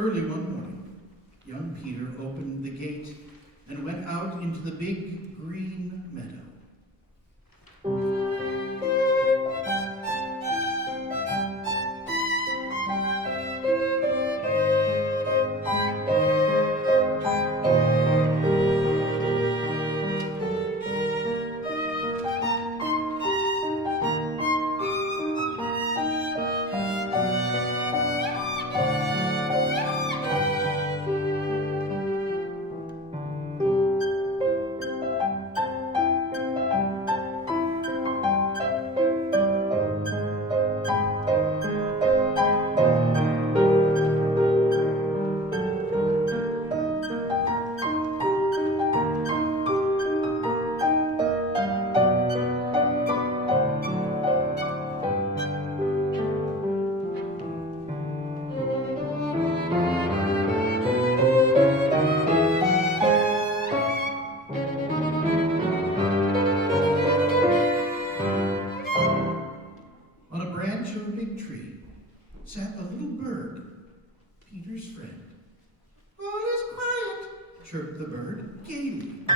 Early one morning, young Peter opened the gate and went out into the big green meadow. Sat a little bird, Peter's friend. All is quiet, chirped the bird gaily.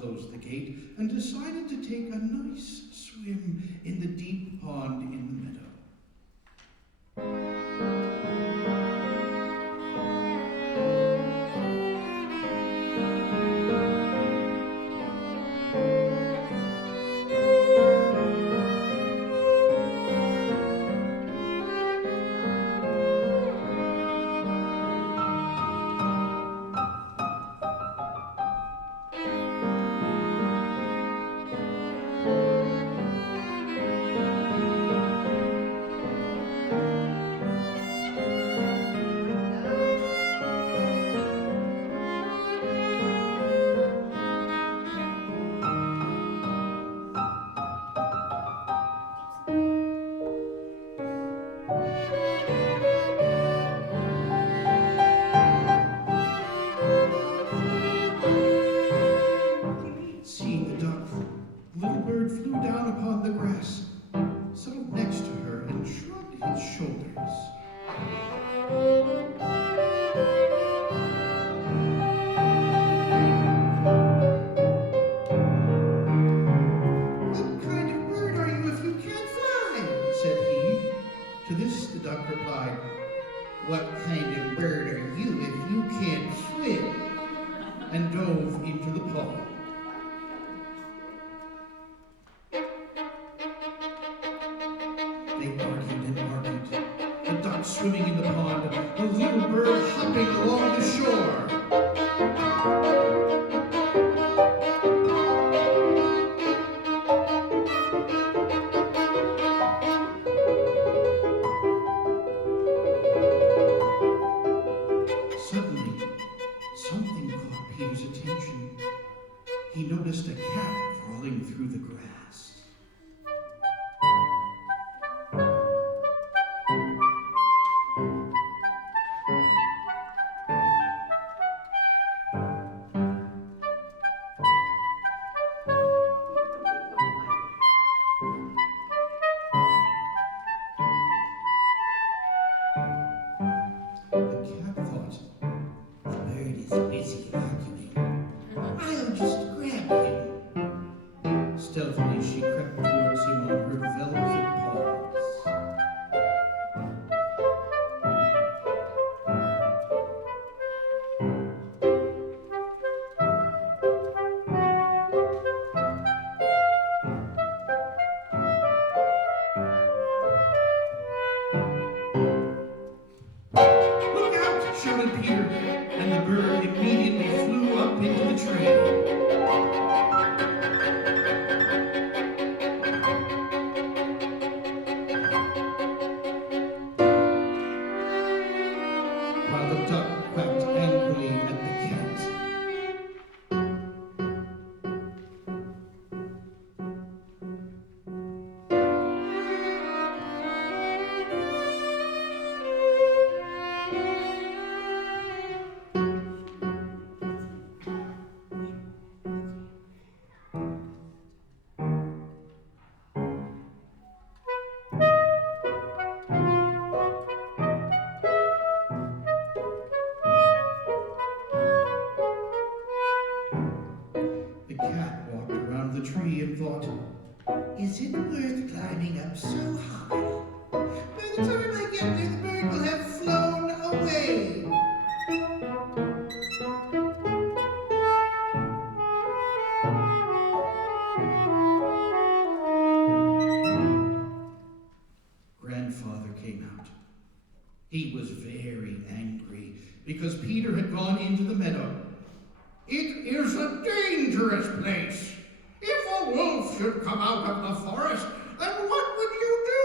Closed the gate and decided to take a nice swim in the deep pond in the meadow. Swimming in the pond, the little bird hopping along the shore. Suddenly, something caught Peter's attention. He noticed a cat crawling through the grass. with climbing up so high. By the time I get there, the bird will have flown away. Grandfather came out. He was very angry because Peter had gone into the meadow. "It is a dangerous place. If a wolf should come out of the forest, then what would you do?"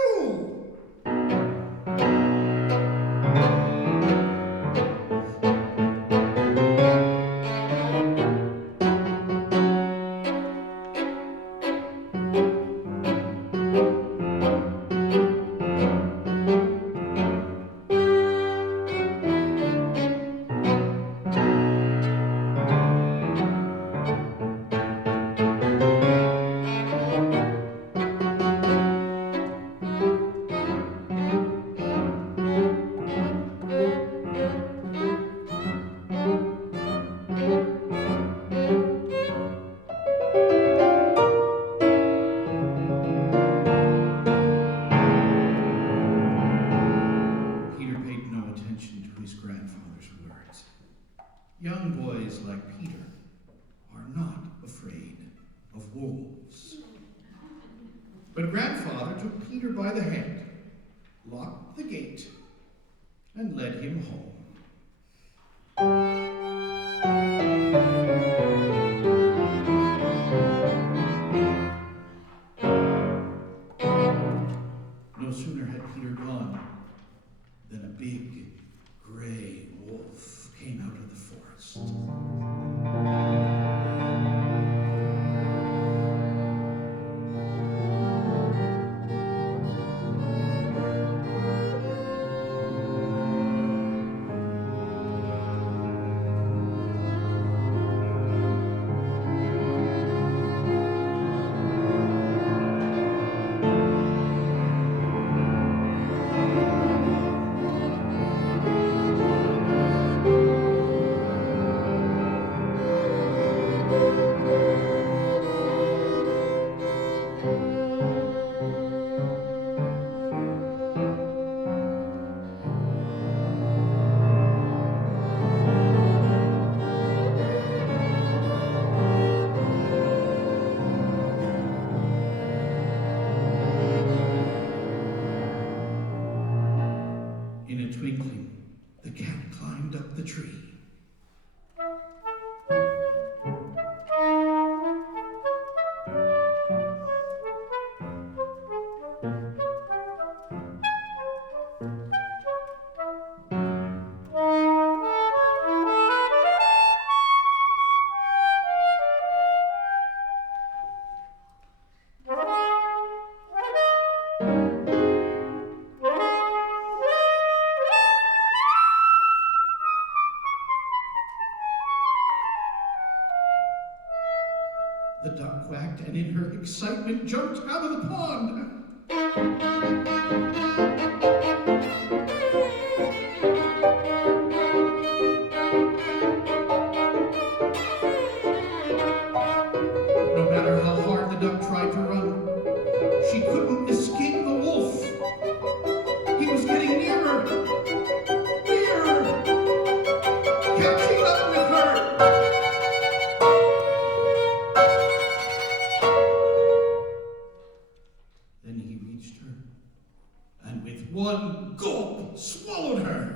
Young boys like Peter are not afraid of wolves. But Grandfather took Peter by the hand, locked the gate, and led him home. No sooner had Peter gone than a big gray wolf came out of the forest. In a twinkling, the cat climbed up the tree. The duck quacked and in her excitement jumped out of the pond. No matter how hard the duck tried to run, she couldn't escape the wolf. He was getting nearer, nearer, catching up with her. Then he reached her, and with one gulp swallowed her.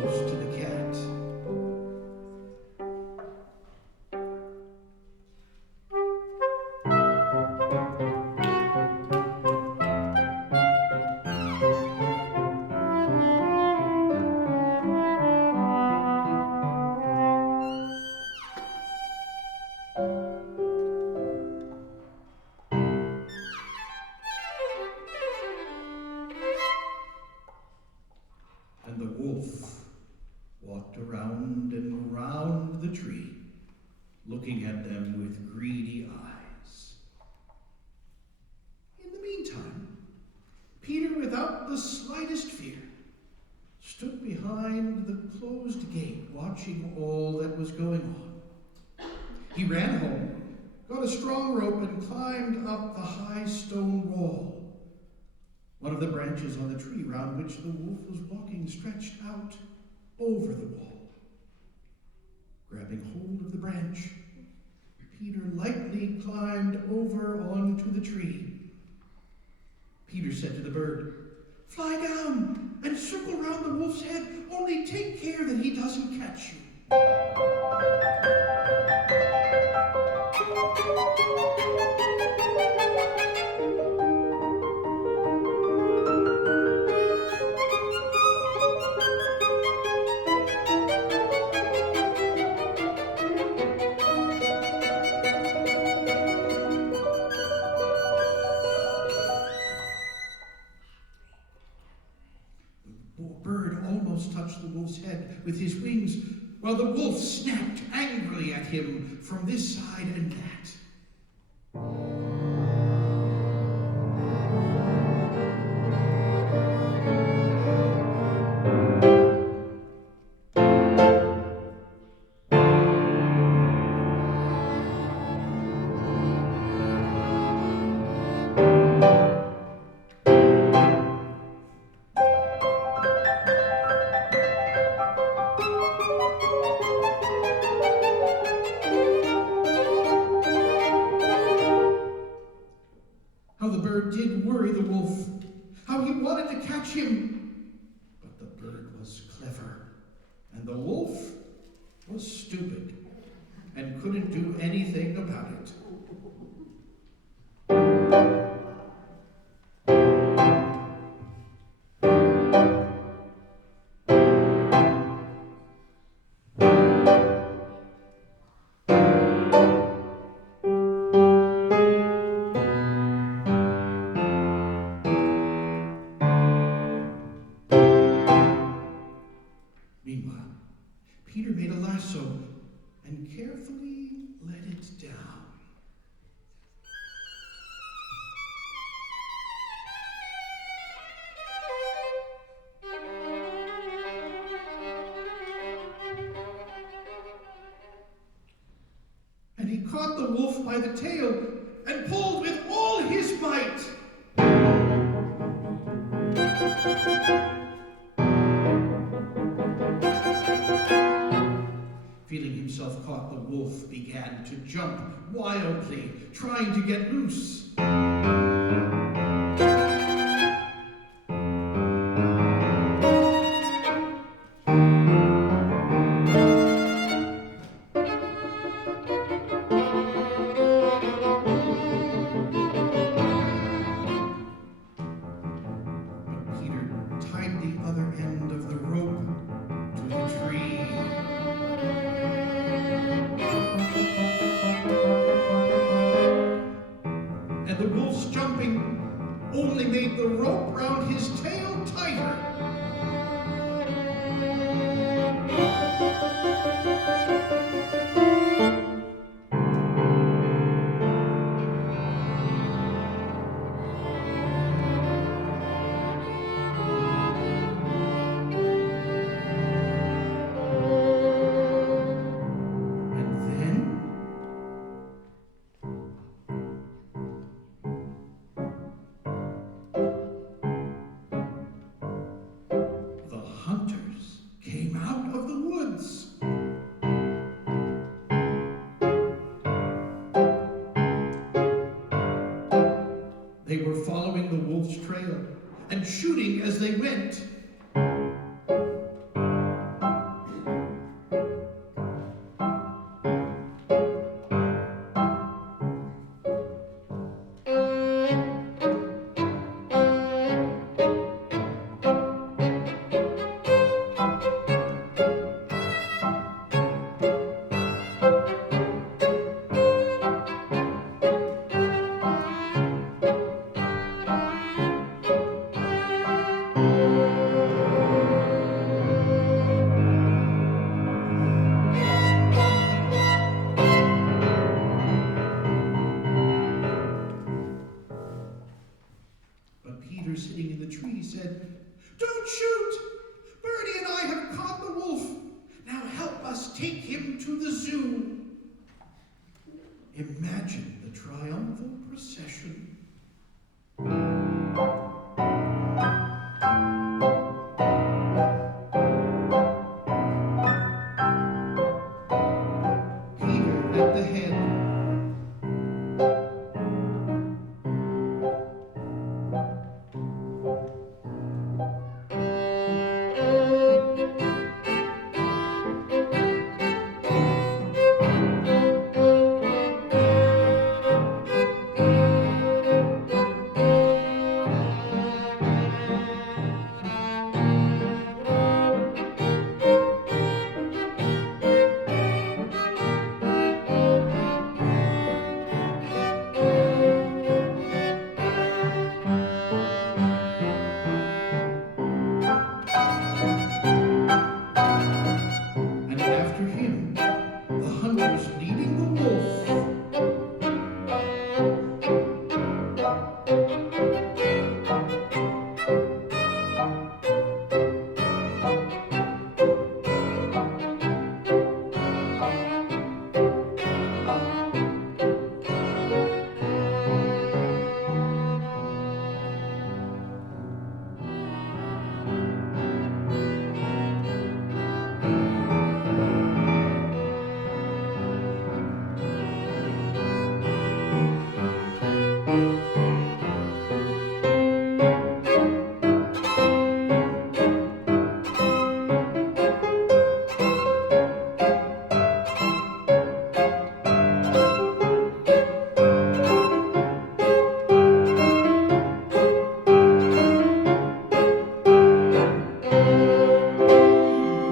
close to the cat. And the wolf walked around and around the tree, looking at them with greedy eyes. In the meantime, Peter, without the slightest fear, stood behind the closed gate, watching all that was going on. He ran home, got a strong rope, and climbed up the high stone wall. One of the branches on the tree round which the wolf was walking stretched out over the wall. Grabbing hold of the branch, Peter lightly climbed over onto the tree. Peter said to the bird, "Fly down and circle round the wolf's head, only take care that he doesn't catch you." Bird almost touched the wolf's head with his wings, while the wolf snapped angrily at him from this side and that. How the bird did worry the wolf, how he wanted to catch him. But the bird was clever, and the wolf was stupid, and couldn't do anything about it. Meanwhile, Peter made a lasso and carefully let it down. And he caught the wolf by the tail and pulled with all his might. Feeling himself caught, the wolf began to jump wildly, trying to get loose. But Peter tied the other end of the rope to the tree. And the wolf's jumping only made the rope round his tail tighter. Hunters came out of the woods. They were following the wolf's trail and shooting as they went. tree said, "Don't shoot! Birdie and I have caught the wolf. Now help us take him to the zoo." Imagine the triumphal procession. Peter at the head. And after him, the hunters leading the wolf.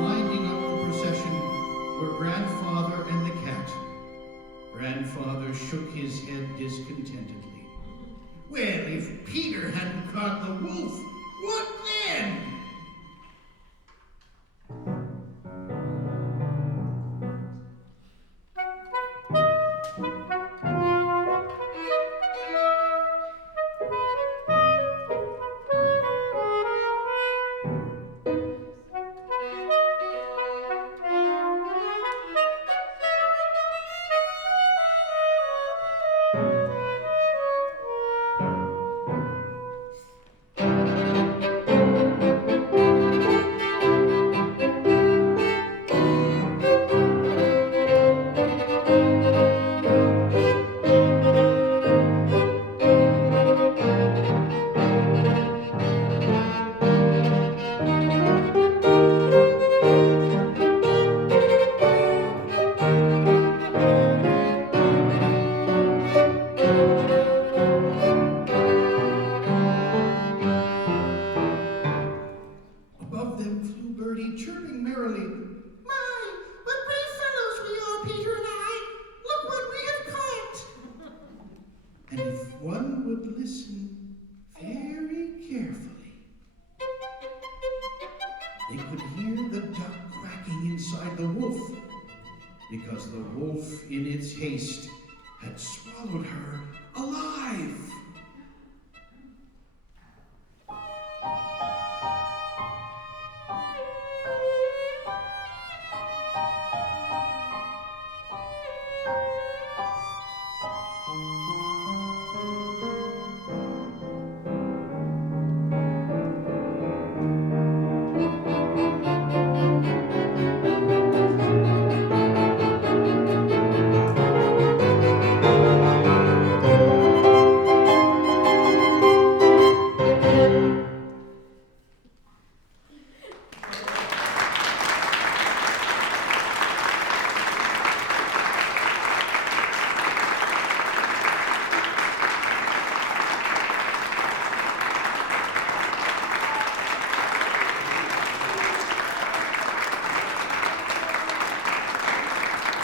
Winding up the procession were Grandfather and the cat. Grandfather shook his head discontentedly. Well, if Peter hadn't caught the wolf, what then? Above them flew Birdie, chirping merrily. My, what brave fellows we are, Peter and I! Look what we have caught! And if one would listen very carefully, they could hear the duck quacking inside the wolf, because the wolf, in its haste, had swallowed her